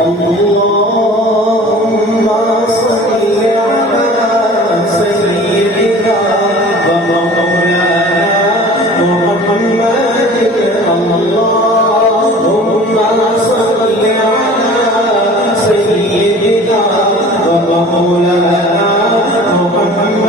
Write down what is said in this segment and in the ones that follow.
اللهم صل على سيدنا ومولانا محمد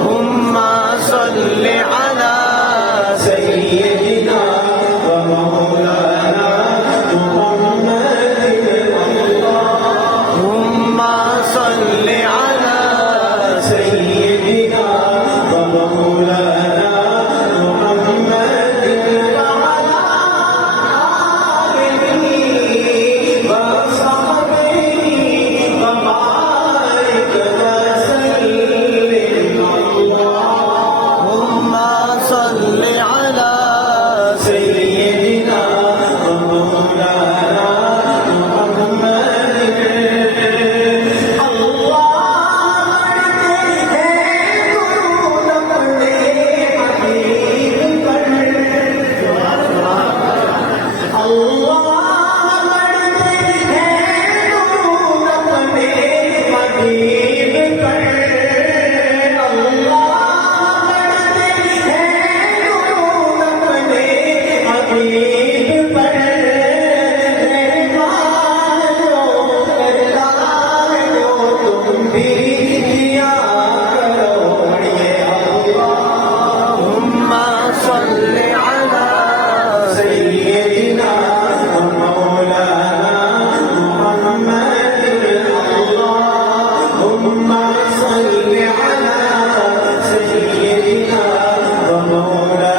اللهم صل على سيدنا ومولانا محمد اللهم صل على سيدنا ومولانا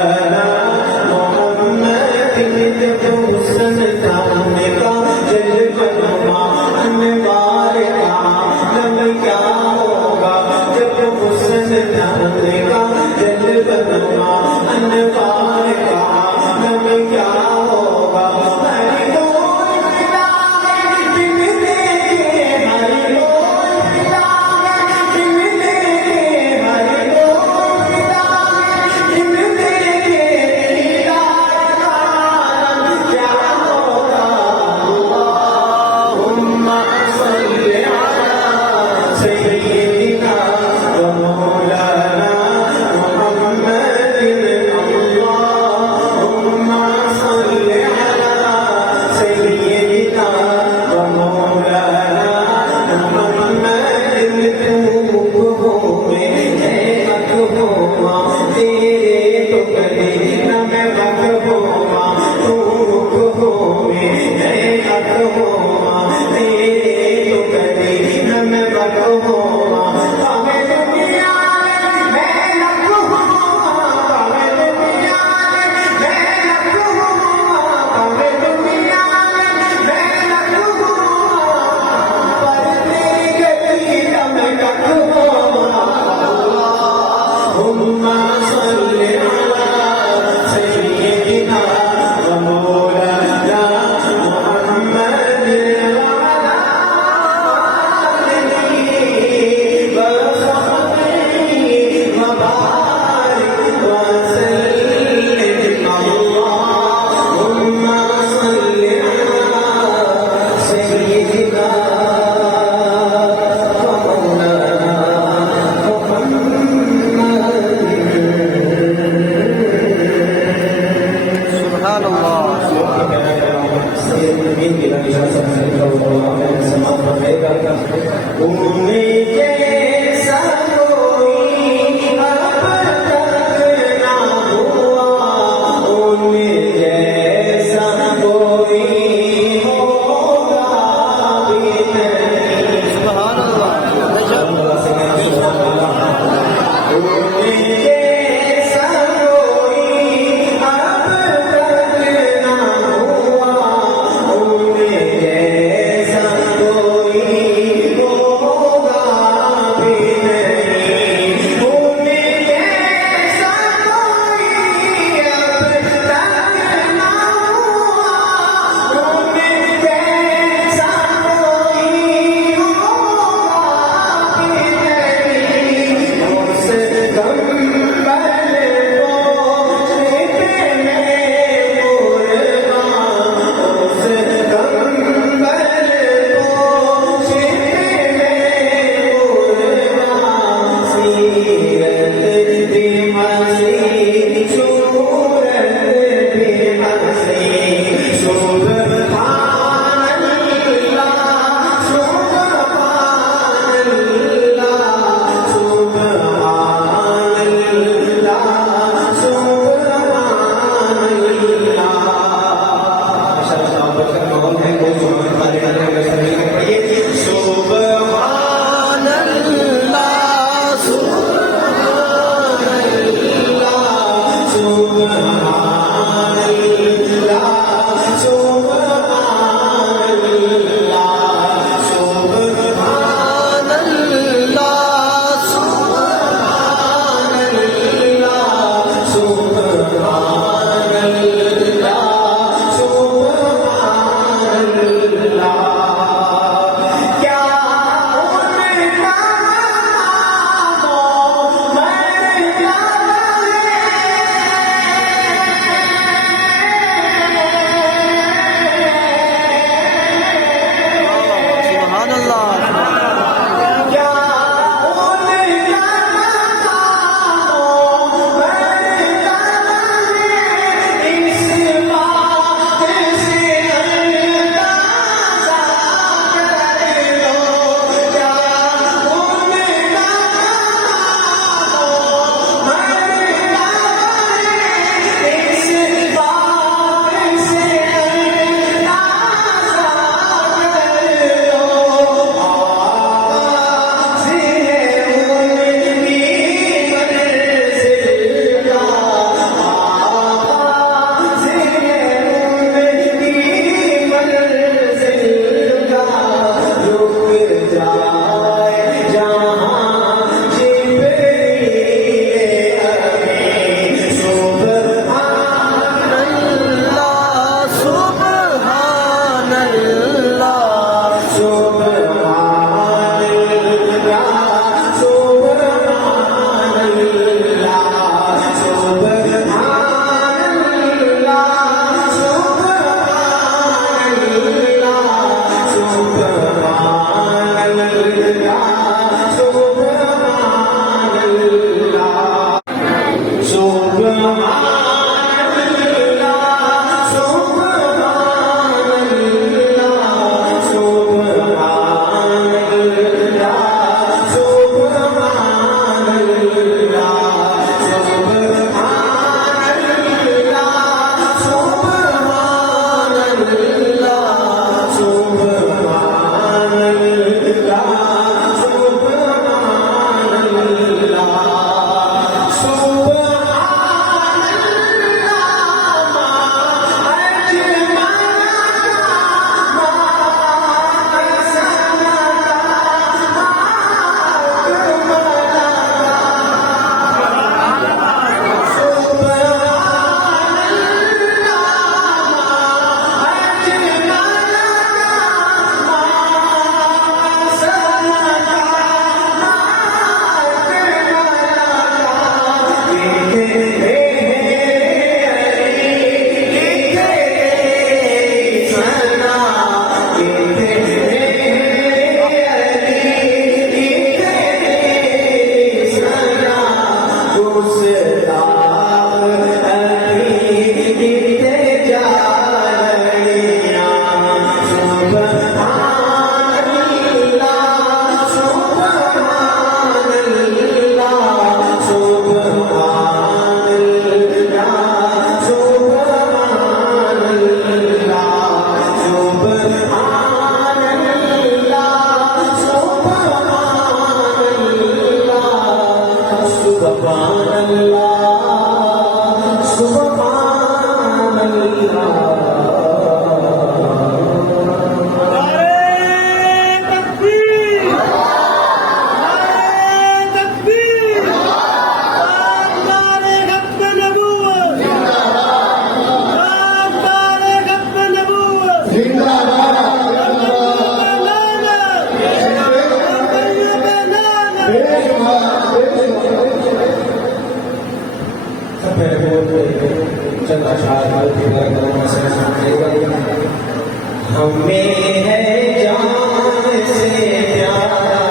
हमें है जान से प्यारा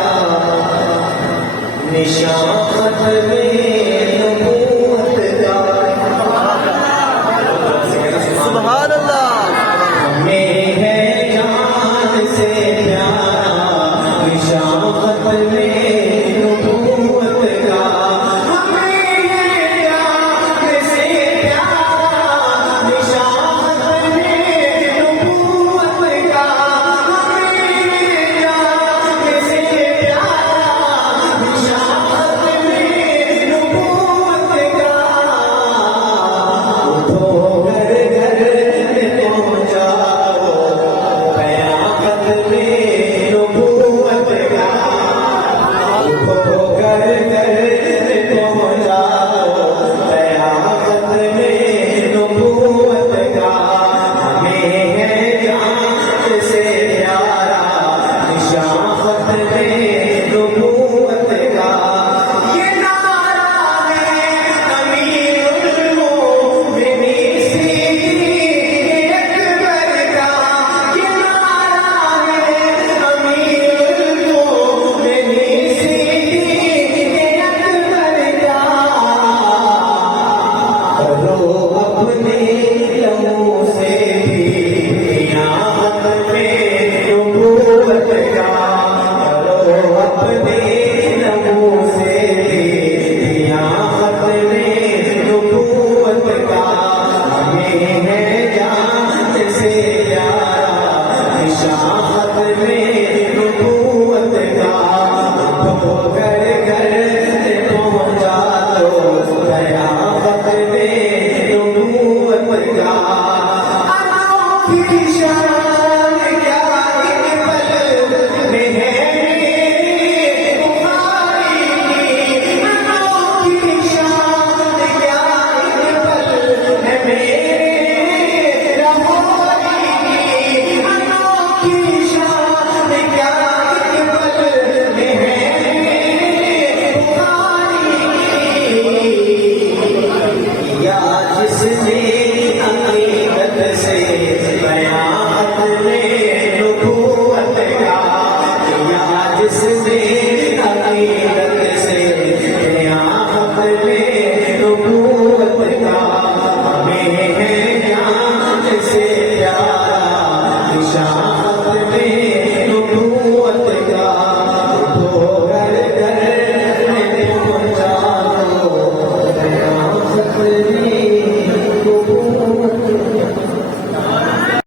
निशात में नबूवत का। सुभान अल्लाह। हमें है जान से प्यारा निशात में नबूवत का। हमें है जान से प्यारा निशात में नबूवत का। हमें है जान से प्यारा निशात में नबूवत का। उठो घर घर में पहुंचाओ क़यामत में नबूवत का। उठो घर घर में पहुंचाओ क़यामत में नबूवत का। हमें है जान से प्यारा निशात में नबूवत का। ये नारा है अमीरुल मोमिनीन सिद्दीक़ अकबर का। ये नारा है अमीरुल मोमिनीन सिद्दीक़ अकबर का। करो अपने लहू से भी क़यामत में नबूवत का। करो अपने लहू से भी क़यामत में नबूवत का। हमें है जान से प्यारा निशात में नबूवत का। उठो घर घर में पहुंचा दो क़यामत में नबूवत का। अनोखी शान